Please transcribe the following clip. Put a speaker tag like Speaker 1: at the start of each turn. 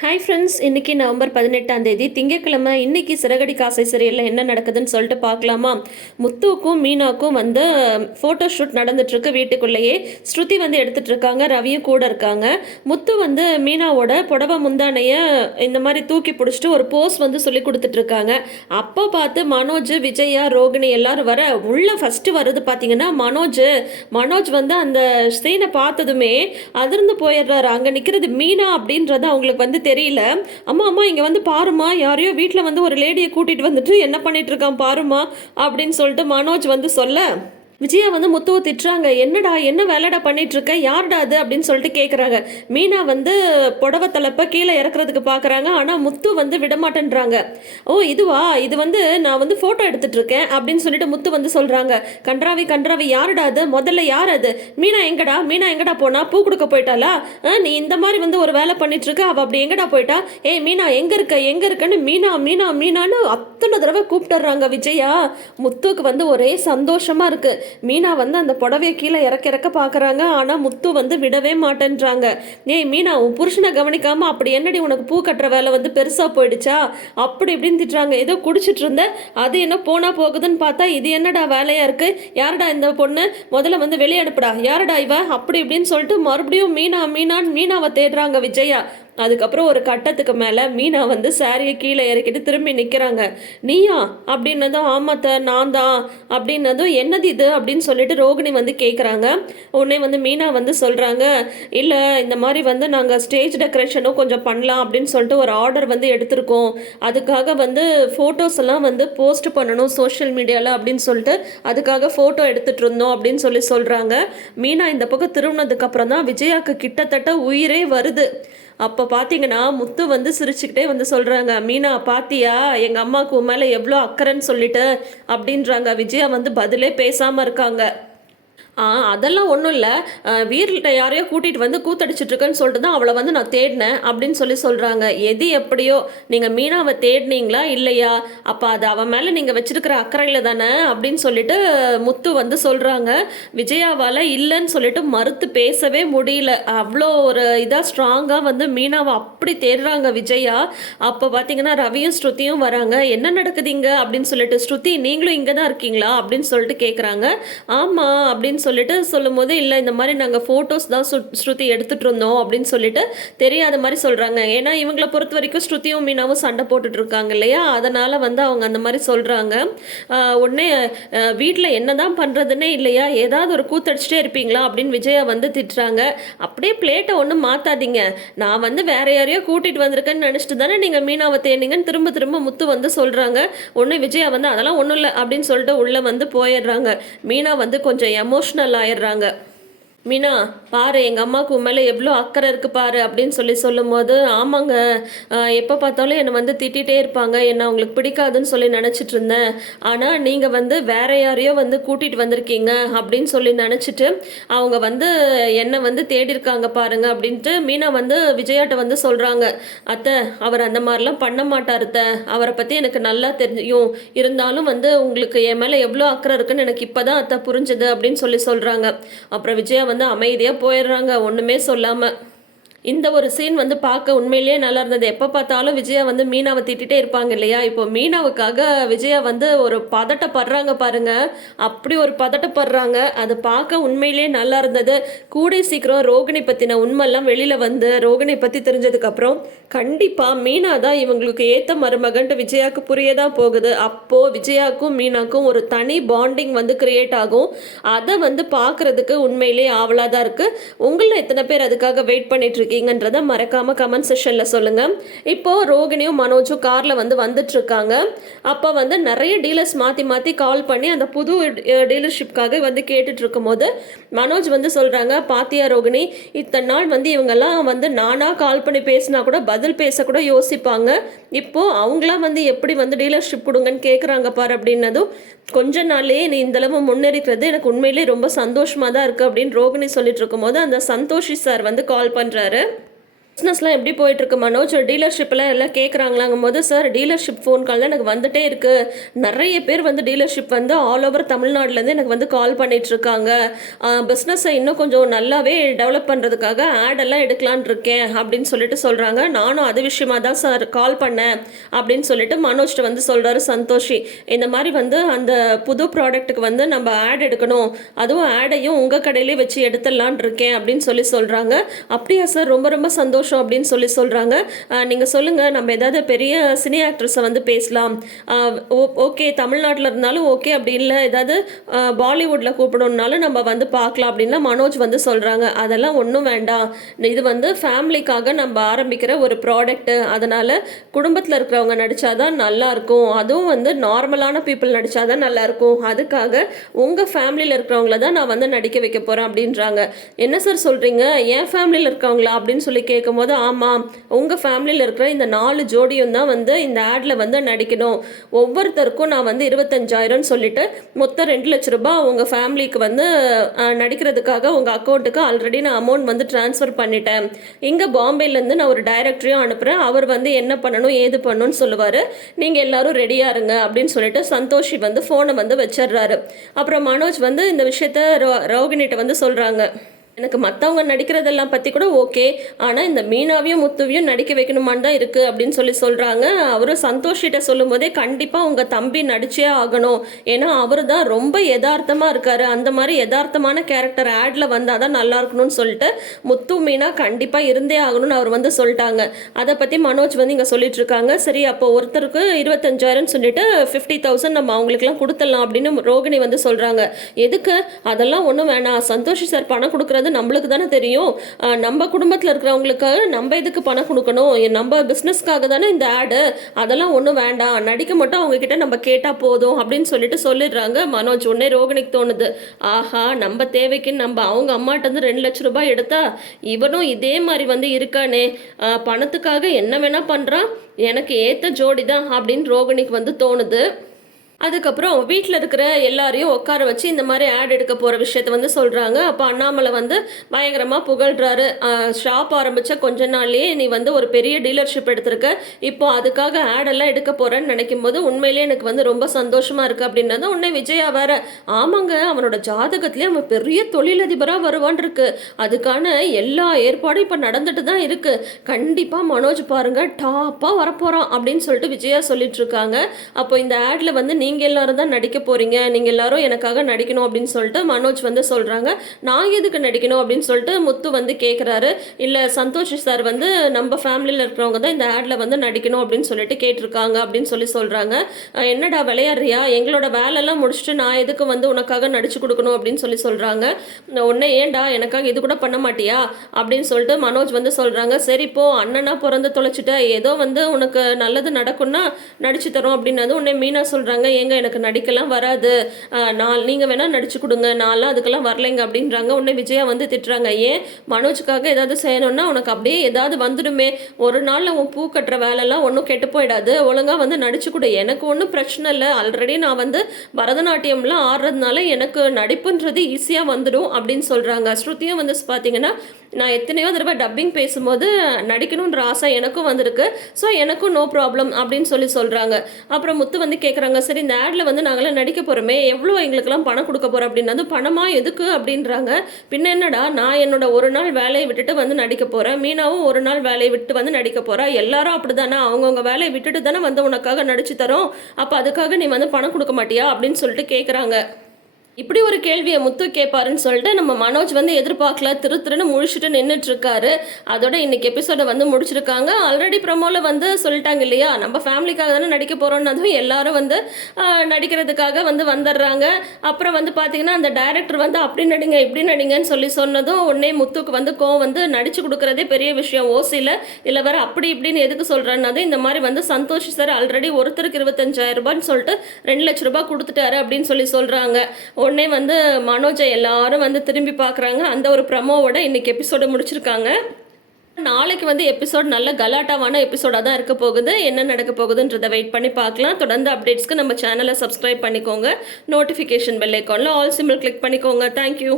Speaker 1: Hi friends இன்றைக்கி November பதினெட்டாம் தேதி திங்கட்கிழமை. இன்றைக்கி சிறகடி காசை சீரியலில் என்ன நடக்குதுன்னு சொல்லிட்டு பார்க்கலாமா? முத்துவுக்கும் மீனாக்கும் வந்து ஃபோட்டோ ஷூட் நடந்துட்டுருக்கு வீட்டுக்குள்ளேயே. ஸ்ருதி வந்து எடுத்துகிட்டு இருக்காங்க ரவியும் கூட இருக்காங்க. முத்து வந்து மீனாவோட புடவை முந்தானைய இந்த மாதிரி தூக்கி பிடிச்சிட்டு ஒரு போஸ் வந்து சொல்லி கொடுத்துட்ருக்காங்க அப்போ பார்த்து மனோஜ் விஜயா ரோகிணி எல்லாரும் வர உள்ள ஃபஸ்ட்டு வருது பார்த்தீங்கன்னா மனோஜ். மனோஜ் வந்து அந்த சீனை பார்த்ததுமே அதிர்ந்து போயிடுறாரு. அங்கே நிற்கிறது மீனா அப்படின்றது அவங்களுக்கு வந்து தெரியல. அம்மா அம்மா இங்கே வந்து பாருமா யாரையோ வீட்டில் வந்து ஒரு லேடியை கூட்டிகிட்டு வந்துட்டு என்ன பண்ணிட்டு இருக்கான் பாருமா அப்படின்னு சொல்லிட்டு மனோஜ் வந்து சொல்ல. விஜயா வந்து முத்துவை திட்டுறாங்க. என்னடா என்ன வேலைடா பண்ணிட்டு இருக்க யார்டா அது? அப்படின்னு சொல்லிட்டு கேட்குறாங்க மீனா வந்து புடவை தலைப்ப கீழே இறக்குறதுக்கு பார்க்குறாங்க ஆனால் முத்து வந்து விடமாட்டேன்றாங்க. ஓ இதுவா? இது வந்து நான் வந்து ஃபோட்டோ எடுத்துட்டு இருக்கேன் அப்படின்னு சொல்லிட்டு முத்து வந்து சொல்கிறாங்க கன்றாவி கன்றாவி யாருடா அது? முதல்ல யார் அது? மீனா எங்கடா? மீனா எங்கடா போனா? பூ கொடுக்க போயிட்டாளா? ஆ, நீ இந்த மாதிரி வந்து ஒரு வேலை பண்ணிட்டு இருக்க அவள் அப்படி எங்கடா போயிட்டா? ஏய் மீனா எங்கே இருக்க? எங்கே இருக்கன்னு மீனா மீனா மீனான்னு அத்தனை தடவை கூப்பிட்டுறாங்க விஜயா. முத்துக்கு வந்து ஒரே சந்தோஷமா இருக்கு. மீனா வந்து அந்த புடவைய கீழே இறக்க இறக்க பார்க்குறாங்க. ஆனால் முத்து வந்து விடவே மாட்டேன்றாங்க. ஏய் மீனா உன் புருஷனை கவனிக்காமல் அப்படி என்னடி உனக்கு பூ கட்டுற வேலை வந்து பெருசாக போயிடுச்சா? அப்படி இப்படின்னு திட்டுறாங்க. ஏதோ குடிச்சிட்டு இருந்த அது என்ன போனால் போகுதுன்னு பார்த்தா இது என்னடா வேலையாக இருக்கு? யாருடா இந்த பொண்ணு? முதல்ல வந்து வெளியே அனுப்புடா. யாருடா இவ? அப்படி இப்படின்னு சொல்லிட்டு மறுபடியும் மீனா மீனான்னு மீனாவை தேடுறாங்க விஜயா. அதுக்கப்புறம் ஒரு கட்டத்துக்கு மேலே மீனா வந்து சாரியை கீழே இறக்கிட்டு திரும்பி நிற்கிறாங்க நீயா? அப்படின்னதும் ஆமாத்த நான் தான் அப்படின்னதும் என்னது இது? அப்படின்னு சொல்லிட்டு ரோகிணி வந்து கேட்குறாங்க உடனே வந்து மீனா வந்து சொல்கிறாங்க இல்லை இந்த மாதிரி வந்து நாங்கள் ஸ்டேஜ் டெக்கரேஷனும் கொஞ்சம் பண்ணலாம் அப்படின்னு சொல்லிட்டு ஒரு ஆர்டர் வந்து எடுத்திருக்கோம். அதுக்காக வந்து ஃபோட்டோஸ் எல்லாம் வந்து போஸ்ட் பண்ணணும் சோஷியல் மீடியாவில் அப்படின்னு சொல்லிட்டு அதுக்காக ஃபோட்டோ எடுத்துகிட்டு இருந்தோம் அப்படின்னு சொல்லி சொல்கிறாங்க மீனா இந்த பக்கம் திரும்பினதுக்கப்புறம் தான் விஜயாக்கு கிட்டத்தட்ட உயிரே வருது. அப்போ பார்த்தீங்கன்னா முத்து வந்து சிரிச்சுக்கிட்டே வந்து சொல்கிறாங்க மீனா பாத்தியா? எங்கள் அம்மாவுக்கு மேலே எவ்வளோ அக்கறைன்னு சொல்லிட்டு அப்படின்றாங்க. விஜயா வந்து பதிலே பேசாமல் இருக்காங்க. அதெல்லாம் ஒன்றும் இல்லை. வீட்டில் யாரையோ கூட்டிகிட்டு வந்து கூத்தடிச்சிட்ருக்கேன்னு சொல்லிட்டு தான் அவளை வந்து நான் தேடினேன் அப்படின்னு சொல்லி சொல்கிறாங்க எது எப்படியோ நீங்கள் மீனாவை தேடினீங்களா இல்லையா? அப்போ அது அவன் மேலே நீங்கள் வச்சிருக்கிற அக்கறையில் தானே அப்படின்னு சொல்லிட்டு முத்து வந்து சொல்கிறாங்க விஜயாவால் இல்லைன்னு சொல்லிட்டு மறுத்து பேசவே முடியல. அவ்வளோ ஒரு இதாக ஸ்ட்ராங்காக வந்து மீனாவை அப்படி தேடுறாங்க விஜயா. அப்போ பார்த்தீங்கன்னா ரவியும் ஸ்ருதியும் வராங்க. என்ன நடக்குதுங்க அப்படின்னு சொல்லிட்டு ஸ்ருதி நீங்களும் இங்கே தான் இருக்கீங்களா? அப்படின்னு சொல்லிட்டு கேட்குறாங்க ஆமாம் அப்படின்னு சொல்லிட்டு சொல்லும்போது இல்லை இந்த மாதிரி நாங்கள் ஃபோட்டோஸ் தான் சு- ஸ்ருதி எடுத்துகிட்டு இருந்தோம் அப்படின்னு சொல்லிட்டு தெரியாத மாதிரி சொல்கிறாங்க ஏன்னா இவங்களை பொறுத்த வரைக்கும் ஸ்ருதியும் மீனாவும் சண்டை போட்டுட்டு இருக்காங்க இல்லையா? அதனால் வந்து அவங்க அந்த மாதிரி சொல்கிறாங்க உடனே வீட்டில் என்ன தான் பண்ணுறதுன்னே இல்லையா? ஏதாவது ஒரு கூத்தடிச்சிட்டே இருப்பீங்களா? அப்படின்னு விஜயா வந்து திட்டுறாங்க. அப்படியே பிளேட்டை ஒன்றும் மாற்றாதீங்க நான் வந்து வேற யாரையோ கூட்டிகிட்டு வந்திருக்கேன்னு நினச்சிட்டு தானே நீங்கள் மீனாவை தேனீங்கன்னு திரும்ப திரும்ப முத்து வந்து சொல்கிறாங்க ஒன்று விஜயா வந்து அதெல்லாம் ஒன்றும் இல்லை அப்படின்னு சொல்லிட்டு உள்ளே வந்து போயிடுறாங்க. மீனா வந்து கொஞ்சம் எமோ எமோஷ்னல் ஆயிடுறாங்க. மீனா பாரு எங்கள் அம்மாவுக்கு மேலே எவ்வளோ அக்கறை இருக்கு பாரு அப்படின்னு சொல்லி சொல்லும்போது ஆமாங்க எப்போ பார்த்தாலும் என்னை வந்து திட்டிகிட்டே இருப்பாங்க என்ன அவங்களுக்கு பிடிக்காதுன்னு சொல்லி நினச்சிட்டு இருந்தேன். ஆனால் நீங்கள் வந்து வேற யாரையோ வந்து கூட்டிகிட்டு வந்திருக்கீங்க அப்படின்னு சொல்லி நினச்சிட்டு அவங்க வந்து என்னை வந்து தேடி இருக்காங்க பாருங்க அப்படின்ட்டு மீனா வந்து விஜயாட்ட வந்து சொல்கிறாங்க அத்தை அவர் அந்த மாதிரிலாம் பண்ண மாட்டார் அத்தை. அவரை பற்றி எனக்கு நல்லா தெரியும். இருந்தாலும் வந்து உங்களுக்கு என் மேலே எவ்வளோ அக்கறை இருக்குன்னு எனக்கு இப்போ தான் அத்தை புரிஞ்சுது அப்படின்னு சொல்லி சொல்கிறாங்க அப்புறம் விஜயா வந்து அமைதியாக போயிடுறாங்க. ஒன்றுமே சொல்லாமல் இந்த ஒரு சீன் வந்து பார்க்க உண்மையிலேயே நல்லா இருந்தது. எப்போ பார்த்தாலும் விஜயா வந்து மீனாவை திட்டிகிட்டே இருப்பாங்க இல்லையா? இப்போ மீனாவுக்காக விஜயா வந்து ஒரு பதட்டப்படுறாங்க பாருங்க. அப்படி ஒரு பதட்டப்படுறாங்க. அது பார்க்க உண்மையிலேயே நல்லா இருந்தது. கூடி சீக்கிரம் ரோகிணி பற்றின உண்மையெல்லாம் வெளியில் வந்து ரோகிணி பற்றி தெரிஞ்சதுக்கப்புறம் கண்டிப்பாக மீனா தான் இவங்களுக்கு ஏற்ற மருமகன்ட்டு விஜயாவுக்கு புரிய தான் போகுது. அப்போது விஜயாவுக்கும் மீனாக்கும் ஒரு தனி பாண்டிங் வந்து கிரியேட் ஆகும். அதை வந்து பார்க்குறதுக்கு உண்மையிலேயே ஆவலாக தான் இருக்குது உங்களில் எத்தனை பேர் அதுக்காக வெயிட் பண்ணிட்டு இருக்கீங்கன்றத மறக்காமல் கமெண்ட் செஷனில் சொல்லுங்கள் இப்போது ரோகிணியும் மனோஜும் காரில் வந்து வந்துட்டு இருக்காங்க அப்போ வந்து நிறைய டீலர்ஸ் மாற்றி மாற்றி கால் பண்ணி அந்த புது டீலர்ஷிப்காக வந்து கேட்டுட்டு இருக்கும்போது மனோஜ் வந்து சொல்கிறாங்க பாத்தியா ரோகிணி இத்தனை நாள் வந்து இவங்கெல்லாம் வந்து நானாக கால் பண்ணி பேசினா கூட பதில் பேச கூட யோசிப்பாங்க. இப்போது அவங்களாம் வந்து எப்படி வந்து டீலர்ஷிப் கொடுங்கன்னு கேட்குறாங்க பாரு அப்படின்னதும் கொஞ்ச நாள்லயே நீ இந்தளவு முன்னேறிக்கிறது எனக்கு உண்மையிலேயே ரொம்ப சந்தோஷமாக தான் இருக்குது அப்படின்னு ரோகிணி சொல்லிட்டு இருக்கும்போது அந்த சந்தோஷி சார் வந்து கால் பண்ணுறாரு பிஸ்னஸ்லாம் எப்படி போயிட்டுருக்கு மனோஜ்? டீலர்ஷிப்பில் எல்லாம் கேட்குறாங்களாங்கும் போது சார் டீலர்ஷிப் ஃபோன் கால் தான் எனக்கு வந்துட்டே இருக்குது நிறைய பேர் வந்து டீலர்ஷிப் வந்து ஆல் ஓவர் தமிழ்நாட்டிலேருந்து எனக்கு வந்து கால் பண்ணிகிட்ருக்காங்க பிஸ்னஸை இன்னும் கொஞ்சம் நல்லாவே டெவலப் பண்ணுறதுக்காக ஆடெல்லாம் எடுக்கலான் இருக்கேன் அப்படின்னு சொல்லிட்டு சொல்கிறாங்க நானும் அது விஷயமா தான் சார் கால் பண்ணேன் அப்படின்னு சொல்லிட்டு மனோஜ்ட்ட வந்து சொல்கிறாரு சந்தோஷி. இந்த மாதிரி வந்து அந்த புது ப்ராடக்ட்டுக்கு வந்து நம்ம ஆட் எடுக்கணும். அதுவும் ஆடையும் உங்கள் கடையிலே வச்சு எடுத்துடலான் இருக்கேன் அப்படின்னு சொல்லி சொல்கிறாங்க அப்படியா சார் ரொம்ப ரொம்ப சந்தோஷம். அப்படின்னு சொல்லி சொல்கிறாங்க நீங்கள் சொல்லுங்கள் நம்ம ஏதாவது பெரிய சினி ஆக்ட்ரஸை வந்து பேசலாம். ஓகே தமிழ்நாட்டில் இருந்தாலும் ஓகே அப்படி இல்லை. ஏதாவது பாலிவுட்டில் கூப்பிடணுன்னாலும் நம்ம வந்து பார்க்கலாம் அப்படின்லாம் மனோஜ் வந்து சொல்கிறாங்க அதெல்லாம் ஒன்றும் வேண்டாம். இது வந்து ஃபேமிலிக்காக நம்ம ஆரம்பிக்கிற ஒரு ப்ராடக்ட்டு அதனால் குடும்பத்தில் இருக்கிறவங்க நடித்தாதான் நல்லாயிருக்கும். அதுவும் வந்து நார்மலான பீப்புள் நடித்தாதான் நல்லாயிருக்கும். அதுக்காக உங்கள் ஃபேமிலியில் இருக்கிறவங்கள தான் நான் வந்து நடிக்க வைக்க போகிறேன் அப்படின்றாங்க. என்ன சார் சொல்கிறீங்க என் ஃபேமிலியில் இருக்கவங்களா அப்படின்னு சொல்லி கேட்கும்போது ஆமாம் உங்கள் ஃபேமிலியில் இருக்கிற இந்த நாலு ஜோடியும் தான் வந்து இந்த ஆடில் வந்து நடிக்கணும். ஒவ்வொருத்தருக்கும் நான் வந்து இருபத்தஞ்சாயிரம்னு சொல்லிட்டு மொத்தம் ரெண்டு லட்ச ரூபாய் உங்கள் ஃபேமிலிக்கு வந்து நடிக்கிறதுக்காக உங்கள் அக்கௌண்ட்டுக்கு ஆல்ரெடி நான் அமௌண்ட் வந்து ட்ரான்ஸ்ஃபர் பண்ணிட்டேன். இங்கே பாம்பேலேருந்து நான் ஒரு டைரக்டரையும் அனுப்புகிறேன் அவர் வந்து என்ன பண்ணணும் ஏது பண்ணணும்னு சொல்லுவார். நீங்கள் எல்லாரும் ரெடியாக இருங்க அப்படின்னு சொல்லிட்டு சந்தோஷி வந்து ஃபோனை வந்து வச்சிடுறாரு. அப்புறம் மனோஜ் வந்து இந்த விஷயத்த ரோ ரோகிணிகிட்ட வந்து சொல்கிறாங்க எனக்கு மற்றவங்க நடிக்கிறதெல்லாம் பற்றி கூட ஓகே. ஆனால் இந்த மீனாவையும் முத்துவையும் நடிக்க வைக்கணுமான்னு தான் இருக்குது அப்படின்னு சொல்லி சொல்கிறாங்க அவரும் சந்தோஷிட்ட சொல்லும்போதே கண்டிப்பாக உங்கள் தம்பி நடிச்சே ஆகணும். ஏன்னா அவர் தான் ரொம்ப யதார்த்தமாக இருக்காரு. அந்த மாதிரி யதார்த்தமான கேரக்டர் ஆடில் வந்தால் தான் நல்லா இருக்கணும்னு சொல்லிட்டு முத்து மீனா கண்டிப்பாக இருந்தே ஆகணும்னு அவர் வந்து சொல்லிட்டாங்க. அதை பற்றி மனோஜ் வந்து இங்கே சொல்லிட்டு இருக்காங்க. சரி அப்போ ஒருத்தருக்கு இருபத்தஞ்சாயிரம்னு சொல்லிட்டு ஃபிஃப்டி தௌசண்ட் நம்ம அவங்களுக்குலாம் கொடுத்துடலாம் அப்படின்னு ரோகிணி வந்து சொல்கிறாங்க எதுக்கு? அதெல்லாம் ஒன்றும் வேணாம். சந்தோஷி சார் பணம் கொடுக்குறது நம்மளுக்கு தானே தெரியும். நம்ம குடும்பத்தில் இருக்கிறவங்களுக்கு நம்ம எதுக்கு பணம் கொடுக்கணும்? நம்ம பிஸ்னஸ்க்காக தானே இந்த ஆடு அதெல்லாம் ஒன்றும் வேண்டாம். நடிக்க மட்டும் அவங்க கிட்ட நம்ம கேட்டால் போதும் அப்படின்னு சொல்லிட்டு சொல்லிடுறாங்க மனோஜ். உடனே ரோகிணிக்கு தோணுது. ஆஹா நம்ம தேவைக்கு நம்ம அவங்க அம்மாட்ட இருந்து ரெண்டு லட்ச ரூபாய் எடுத்தா இவனும் இதே மாதிரி வந்து இருக்கானே. பணத்துக்காக என்ன வேணா பண்ணுறான் எனக்கு ஏற்ற ஜோடி தான் அப்படின்னு ரோகிணிக்கு வந்து தோணுது. அதுக்கப்புறம் வீட்டில் இருக்கிற எல்லாரையும் உட்கார வச்சு இந்த மாதிரி ஆட் எடுக்க போகிற விஷயத்த வந்து சொல்கிறாங்க அப்போ அண்ணாமலை வந்து பயங்கரமாக புகழ்கிறாரு ஷாப் ஆரம்பித்த கொஞ்ச நாள்லேயே நீ வந்து ஒரு பெரிய டீலர்ஷிப் எடுத்திருக்க. இப்போ அதுக்காக ஆடெல்லாம் எடுக்க போகிறேன்னு நினைக்கும் போது உண்மையிலேயே எனக்கு வந்து ரொம்ப சந்தோஷமாக இருக்குது அப்படின்னதும் உன்னை விஜயா வேற. ஆமாங்க அவனோட ஜாதகத்துலேயே அவன் பெரிய தொழிலதிபராக வருவான் இருக்கு. அதுக்கான எல்லா ஏற்பாடும் இப்போ நடந்துட்டு தான் இருக்குது கண்டிப்பாக மனோஜ் பாருங்கள் டாப்பாக வரப்போகிறான் அப்படின்னு சொல்லிட்டு விஜயா சொல்லிட்டு இருக்காங்க. அப்போ இந்த ஆடில் வந்து நீ நீங்கள் எல்லாரும் தான் நடிக்க போறீங்க. நீங்கள் எல்லாரும் எனக்காக நடிக்கணும் அப்படின்னு சொல்லிட்டு மனோஜ் வந்து சொல்கிறாங்க நான் எதுக்கு நடிக்கணும் அப்படின்னு சொல்லிட்டு முத்து வந்து கேட்குறாரு இல்லை சந்தோஷ் சார் வந்து நம்ம ஃபேமிலியில் இருக்கிறவங்க தான் இந்த ஆட்ல வந்து நடிக்கணும் அப்படின்னு சொல்லிட்டு கேட்டிருக்காங்க அப்படின்னு சொல்லி சொல்கிறாங்க என்னடா விளையாடுறியா? எங்களோட வேலையெல்லாம் முடிச்சுட்டு நான் எதுக்கு வந்து உனக்காக நடிச்சு கொடுக்கணும் அப்படின்னு சொல்லி சொல்கிறாங்க உன்னை ஏன்டா எனக்காக இது கூட பண்ண மாட்டியா? அப்படின்னு சொல்லிட்டு மனோஜ் வந்து சொல்கிறாங்க சரி போ அண்ணனா பிறந்து தொலைச்சிட்ட. ஏதோ வந்து உனக்கு நல்லது நடக்கும்னா நடிச்சு தரோம் அப்படின்னது உன்னை மீனா சொல்கிறாங்க ஏங்க எனக்கு நடிக்கலாம் வராது. நான் நீங்கள் வேணால் நடிச்சு கொடுங்க. நான்லாம் அதுக்கெல்லாம் வரலைங்க அப்படின்றாங்க. உடனே விஜயா வந்து திட்டுறாங்க. ஏன்? மனோஜுக்காக ஏதாவது செய்யணும்னா உனக்கு அப்படியே ஏதாவது வந்துடுமே. ஒரு நாளில் உன் பூ கட்டுற வேலைலாம் ஒன்றும் கெட்டு போயிடாது. ஒழுங்காக வந்து நடிச்சு கொடு. எனக்கு ஒன்றும் பிரச்சனை இல்லை. ஆல்ரெடி நான் வந்து பரதநாட்டியம்லாம் ஆடுறதுனால எனக்கு நடிப்புன்றது ஈஸியாக வந்துடும் அப்படின்னு சொல்கிறாங்க ஸ்ருதியும் வந்து பார்த்தீங்கன்னா நான் எத்தனையோ தடவை டப்பிங் பேசும்போது நடிக்கணுன்ற ஆசை எனக்கும் வந்திருக்கு. ஸோ எனக்கும் நோ ப்ராப்ளம் அப்படின்னு சொல்லி சொல்கிறாங்க அப்புறம் முத்து வந்து கேட்குறாங்க சரி இந்த ஆடில் வந்து நாங்களாம் நடிக்க போகிறோமே எவ்வளோ எங்களுக்கெல்லாம் பணம் கொடுக்க போகிறோம் அப்படின்னது பணமாக எதுக்கு அப்படின்றாங்க. பின்ன என்னடா நான் என்னோட ஒரு நாள் வேலையை விட்டுட்டு வந்து நடிக்க போகிறேன் மீனாவும் ஒரு நாள் வேலையை விட்டு வந்து நடிக்க போகிறா எல்லாரும் அப்படி தானே அவங்கவுங்க வேலையை விட்டுட்டு தானே வந்து உனக்காக நடிச்சு தரோம். அப்போ அதுக்காக நீ வந்து பணம் கொடுக்க மாட்டியா அப்படின்னு சொல்லிட்டு கேட்குறாங்க இப்படி ஒரு கேள்வியை முத்து கேட்பாருன்னு சொல்லிட்டு நம்ம மனோஜ் வந்து எதிர்பார்க்கல. திரு திருன்னு முழிச்சுட்டு நின்றுட்டு இருக்காரு அதோட இன்னைக்கு எபிசோட வந்து முடிச்சிருக்காங்க. ஆல்ரெடி ப்ரமோல வந்து சொல்லிட்டாங்க இல்லையா? நம்ம ஃபேமிலிக்காக தானே நடிக்க போறோம்னதும் எல்லாரும் வந்து நடிக்கிறதுக்காக வந்து வந்துடுறாங்க. அப்புறம் வந்து பார்த்தீங்கன்னா அந்த டைரக்டர் வந்து அப்படி நடிங்க இப்படி நடிங்கன்னு சொல்லி சொன்னதும் உடனே முத்துக்கு வந்து கோவம் வந்து நடிச்சு கொடுக்குறதே பெரிய விஷயம். ஓசியில் இல்லை வேறு அப்படி இப்படின்னு எதுக்கு சொல்கிறேன்னு இந்த மாதிரி வந்து சந்தோஷ் சார் ஆல்ரெடி ஒருத்தருக்கு இருபத்தஞ்சாயிரம் ரூபான்னு சொல்லிட்டு ரெண்டு லட்ச ரூபாய் கொடுத்துட்டாரு அப்படின்னு சொல்லி சொல்கிறாங்க உடனே வந்து மனோஜை எல்லாரும் வந்து திரும்பி பார்க்குறாங்க. அந்த ஒரு ப்ரமோவோட இன்னைக்கு எபிசோடு முடிச்சிருக்காங்க. நாளைக்கு வந்து எபிசோட் நல்ல கலாட்டாவான எபிசோடாக தான் இருக்க போகுது. என்ன நடக்க போகுதுன்றதை வெயிட் பண்ணி பார்க்கலாம். தொடர்ந்து அப்டேட்ஸ்க்கு நம்ம சேனலை சப்ஸ்கிரைப் பண்ணிக்கோங்க. நோட்டிஃபிகேஷன் பெல் ஐக்கானில் ஆல் சிம்பிள் கிளிக் பண்ணிக்கோங்க. Thank you